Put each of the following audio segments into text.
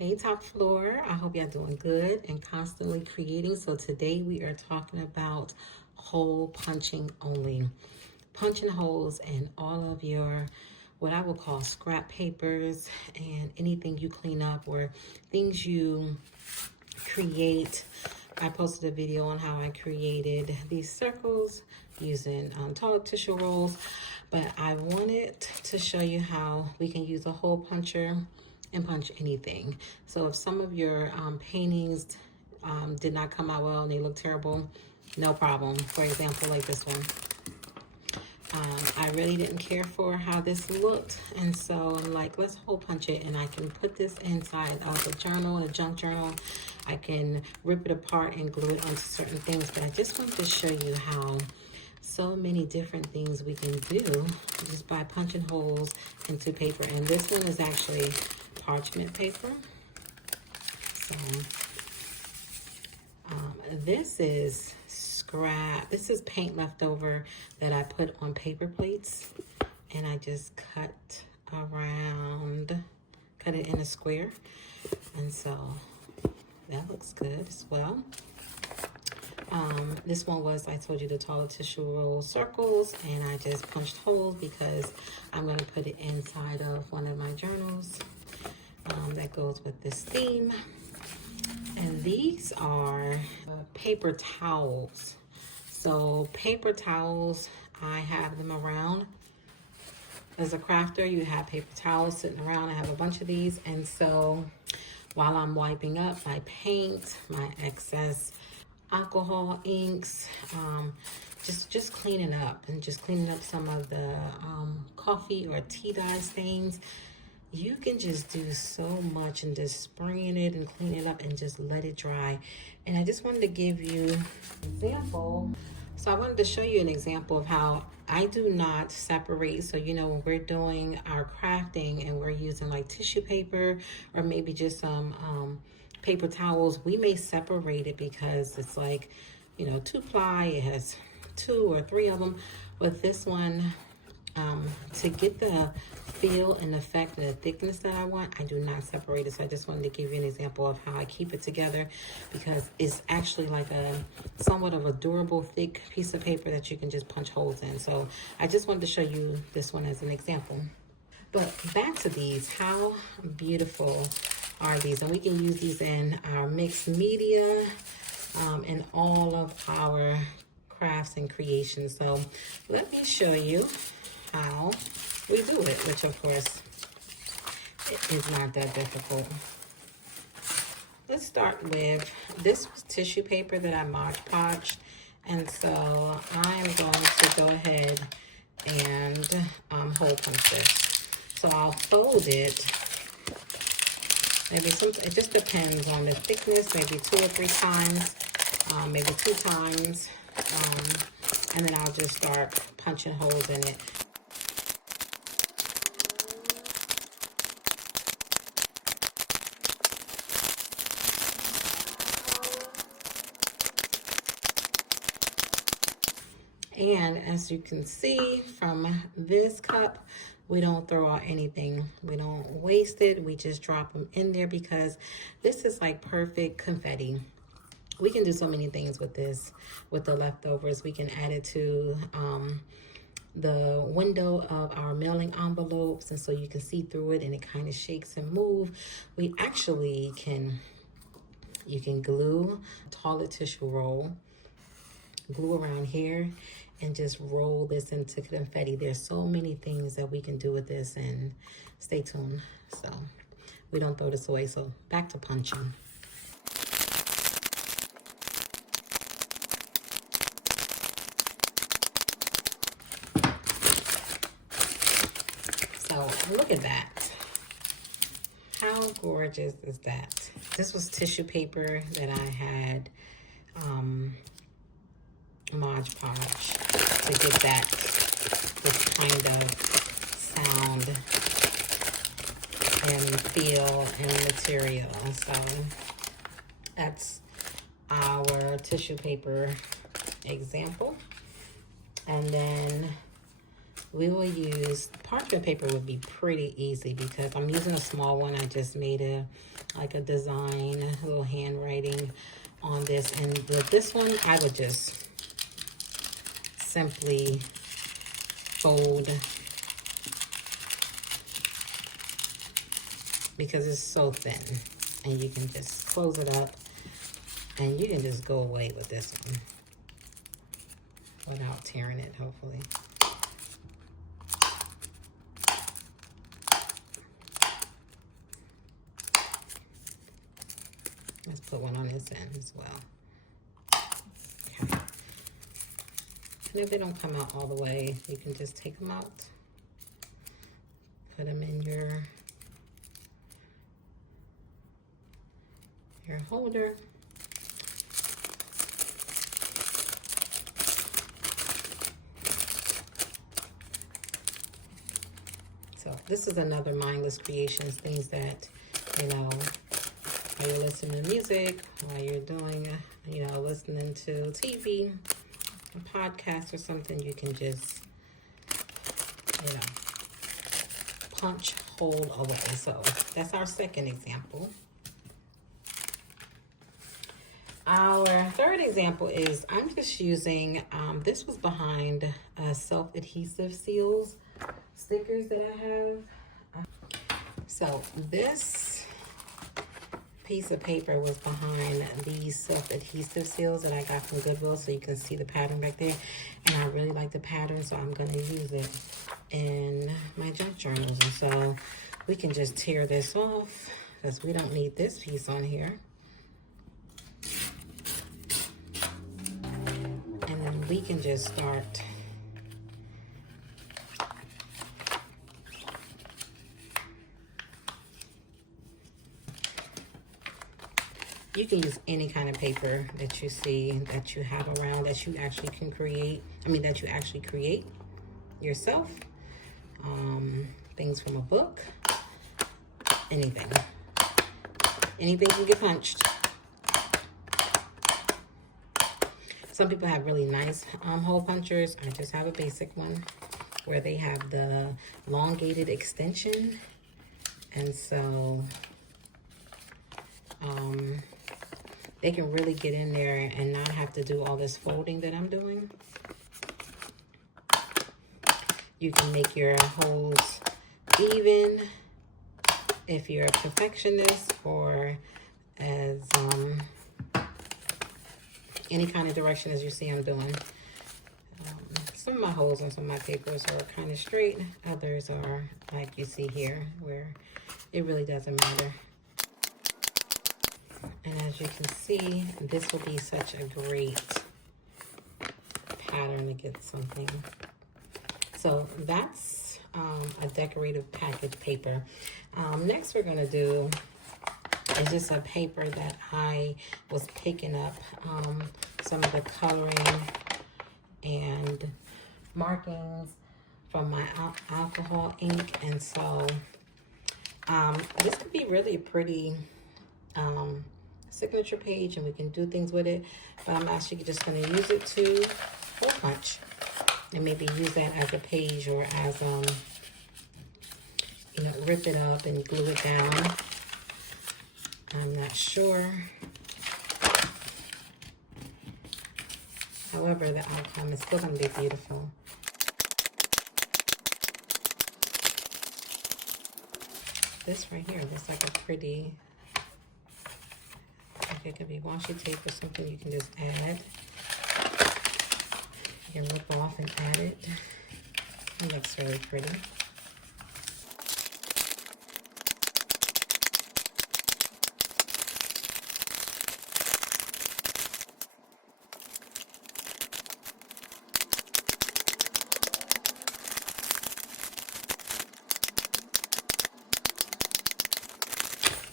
Hey Top Floor, I hope y'all doing good and constantly creating. So today we are talking about hole punching only. Punching holes in all of your, what I would call scrap papers and anything you clean up or things you create. I posted a video on how I created these circles using toilet tissue rolls, but I wanted to show you how we can use a hole puncher and punch anything. So if some of your paintings did not come out well and they look terrible, no problem. For example, like this one. I really didn't care for how this looked, and so I'm like, let's hole punch it, and I can put this inside of a journal, a junk journal. I can rip it apart and glue it onto certain things, but I just wanted to show you how so many different things we can do just by punching holes into paper. And this one is actually parchment paper. So this is scrap. This is paint leftover that I put on paper plates, and I just cut it in a square, and so that looks good as well. This one was, I told you, the toilet tissue roll circles, and I just punched holes because I'm going to put it inside of one of my journals that goes with this theme. And these are paper towels. So paper towels, I have them around. As a crafter, you have paper towels sitting around. I have a bunch of these. And so while I'm wiping up my paint, my excess alcohol inks, just cleaning up and just cleaning up some of the coffee or tea dye stains. You can just do so much and just spraying it and clean it up and just let it dry. And I just wanted to give you an example. So I wanted to show you an example of how I do not separate. So, you know, when we're doing our crafting and we're using like tissue paper or maybe just some paper towels, we may separate it because it's like, you know, 2-ply, it has 2 or 3 of them. With this one, to get the feel and effect and the thickness that I want, I do not separate it. So I just wanted to give you an example of how I keep it together, because it's actually like a somewhat of a durable, thick piece of paper that you can just punch holes in. So I just wanted to show you this one as an example. But back to these, how beautiful are these? And we can use these in our mixed media, in all of our crafts and creations. So let me show you how we do it, which of course it is not that difficult. Let's start with, this was tissue paper that I Mod Podged, and so I'm going to go ahead and hole punch this. So I'll fold it, maybe it just depends on the thickness, maybe 2 or 3 times, maybe 2 times, and then I'll just start punching holes in it. And as you can see from this cup, we don't throw out anything. We don't waste it. We just drop them in there because this is like perfect confetti. We can do so many things with this, with the leftovers. We can add it to the window of our mailing envelopes, and so you can see through it and it kind of shakes and moves. We actually can, you can glue toilet tissue roll, glue around here, and just roll this into confetti. There's so many things that we can do with this, and stay tuned so we don't throw this away. So back to punching. So look at that. How gorgeous is that? This was tissue paper that I had Mod Podge to get that, this kind of sound and feel and material. So that's our tissue paper example. And then we will use parchment paper. Would be pretty easy because I'm using a small one. I just made a design, a little handwriting on this, and with this one I would just simply fold because it's so thin, and you can just close it up and you can just go away with this one without tearing it, hopefully. Let's put one on this end as well. Okay. And if they don't come out all the way, you can just take them out, put them in your holder. So this is another mindless creations, things that, you know, while you're listening to music, while you're doing, you know, listening to TV, a podcast or something, you can just, you know, punch hole away. So that's our second example. Our third example is I'm just using, this was behind self-adhesive seals, stickers that I have. So this piece of paper was behind these self-adhesive seals that I got from Goodwill, so you can see the pattern back there. And I really like the pattern, so I'm going to use it in my junk journals. And so we can just tear this off because we don't need this piece on here. And then we can just start you can use any kind of paper that you see, that you have around, that you actually can create. That you actually create yourself. Things from a book, anything. Anything can get punched. Some people have really nice hole punchers. I just have a basic one where they have the elongated extension. And so they can really get in there and not have to do all this folding that I'm doing. You can make your holes even if you're a perfectionist, or as any kind of direction as you see I'm doing. Some of my holes on some of my papers are kind of straight. Others are like you see here, where it really doesn't matter. And as you can see, this will be such a great pattern to get something. So that's a decorative package paper. Next we're going to do is just a paper that I was picking up some of the coloring and markings from my alcohol ink. And so this could be really a pretty signature page, and we can do things with it. But I'm actually just going to use it to hole punch, and maybe use that as a page, or as you know, rip it up and glue it down. I'm not sure. However, the outcome is still going to be beautiful. This right here looks like a pretty, like it could be washi tape or something you can just add. You can rip off and add it. It looks really pretty.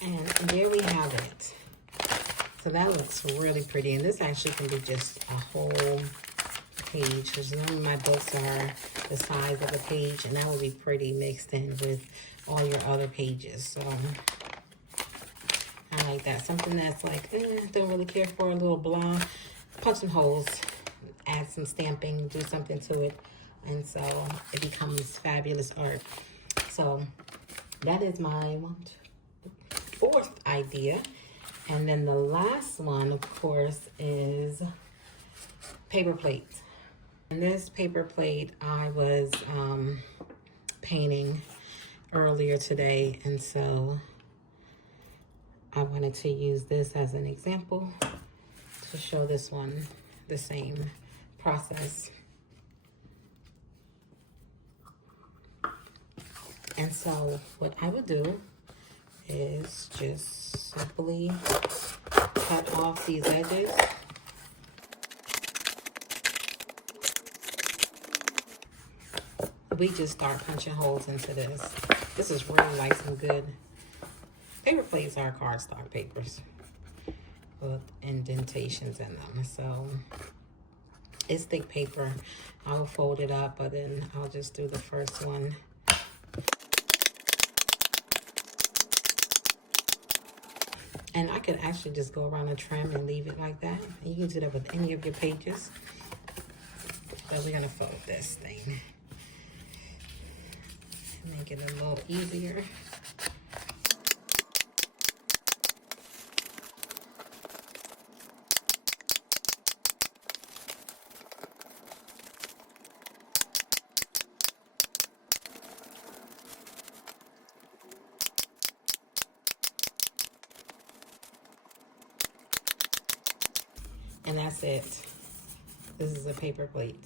And there we have it. So that looks really pretty. And this actually can be just a whole page, because none of my books are the size of a page, and that would be pretty mixed in with all your other pages. So I like that. Something that's like, don't really care for, a little blah. Punch some holes, add some stamping, do something to it. And so it becomes fabulous art. So that is my fourth idea. And then the last one, of course, is paper plates. And this paper plate I was painting earlier today, and so I wanted to use this as an example to show this one the same process. And so what I would do is just simply cut off these edges. We just start punching holes into this. This is really like some good paper plates are cardstock papers with indentations in them. So it's thick paper. I'll fold it up, but then I'll just do the first one. And I could actually just go around and trim and leave it like that. You can do that with any of your pages. But we're gonna fold this thing. Make it a little easier. And that's it. This is a paper plate.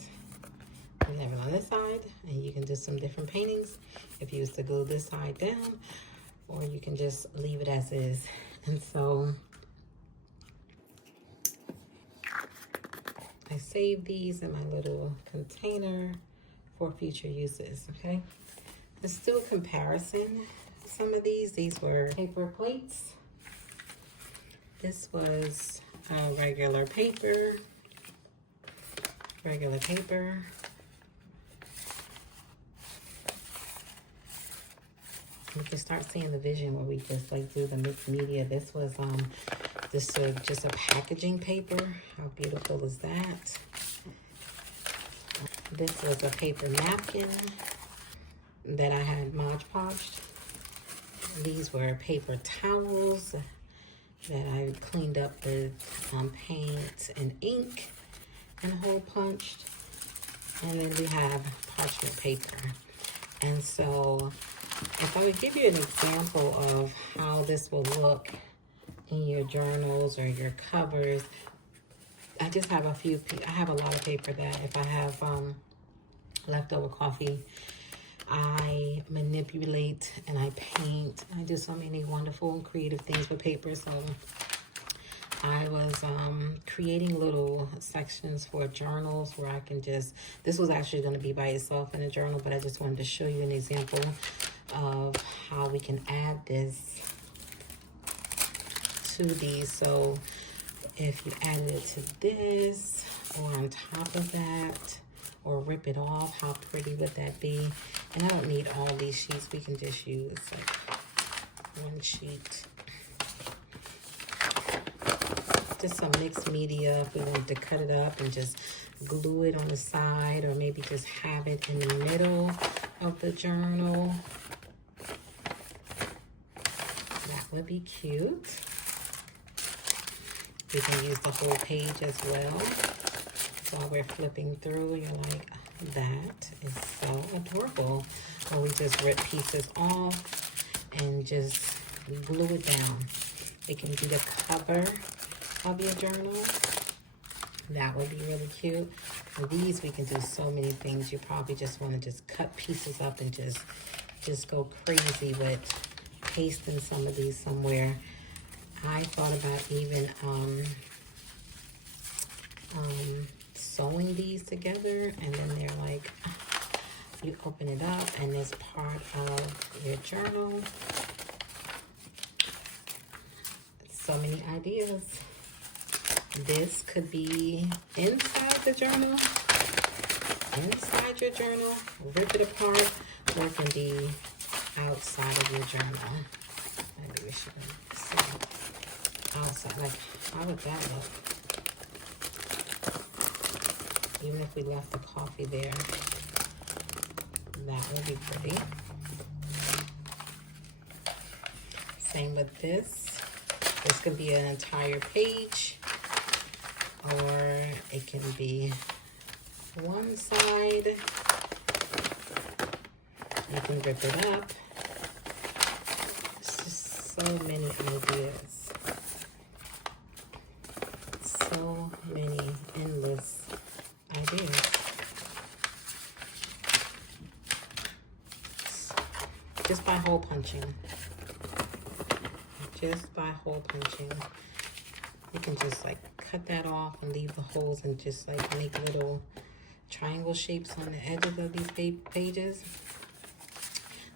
You have it on this side, and you can do some different paintings if you use to glue this side down, or you can just leave it as is. And so I save these in my little container for future uses. Okay, let's do a comparison. Some of these were paper plates. This was regular paper. You can start seeing the vision where we just like do the mixed media. This was just a packaging paper. How beautiful is that? This was a paper napkin that I had Mod Podged. These were paper towels that I cleaned up with paint and ink and hole punched. And then we have parchment paper. And so if I would give you an example of how this will look in your journals or your covers, I just have I have a lot of paper that if I have leftover coffee, I manipulate and I paint. I do so many wonderful and creative things with paper. So I was creating little sections for journals where I can just, this was actually going to be by itself in a journal, but I just wanted to show you an example of how we can add this to these. So if you add it to this or on top of that or rip it off, how pretty would that be? And I don't need all these sheets. We can just use like one sheet. Just some mixed media if we want to cut it up and just glue it on the side, or maybe just have it in the middle of the journal. That would be cute. We can use the whole page as well. While we're flipping through, you're like, that is so adorable. Or we just rip pieces off and just glue it down. It can be the cover of your journal. That would be really cute. For these, we can do so many things. You probably just want to just cut pieces up and just go crazy with pasting some of these somewhere. I thought about even sewing these together, and then they're like, you open it up and it's part of your journal. So many ideas. This could be inside the journal, inside your journal, rip it apart, or it can be outside of your journal. Maybe we should see outside. Like, how would that look? Even if we left the coffee there. That will be pretty. Same with this. This could be an entire page, or it can be one side. You can rip it up. It's just so many ideas. So many endless ideas. Just by hole punching. Just by hole punching. You can just like cut that off and leave the holes and just like make little triangle shapes on the edges of these pages.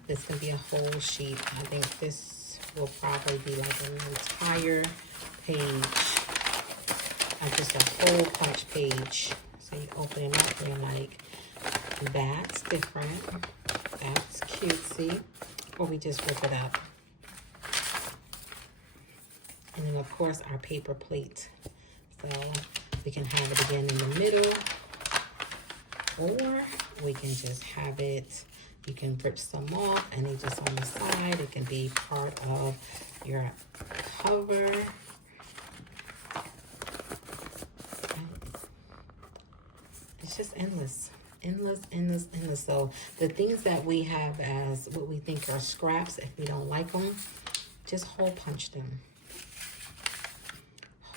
This can be a whole sheet. I think this will probably be like an entire page. Just a whole punch page. So you open it up and you're like, that's different. That's cutesy. Or we just rip it up. And then of course our paper plate. So we can have it again in the middle. Or we can just have it, you can rip some off and they just on the side. It can be part of your cover. It's just endless. Endless, endless, endless. So the things that we have as what we think are scraps, if we don't like them, just hole punch them.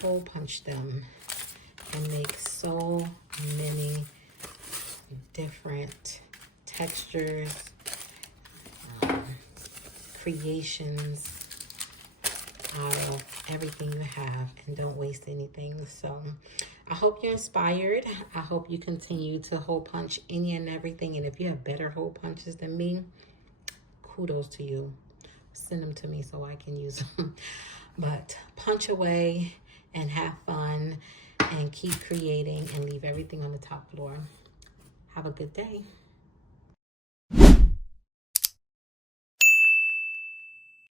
Hole punch them and make so many different textures, creations out of everything you have, and don't waste anything. So I hope you're inspired. I hope you continue to hole punch any and everything. And if you have better hole punches than me, kudos to you. Send them to me so I can use them. But punch away and have fun and keep creating and leave everything on the top floor. Have a good day.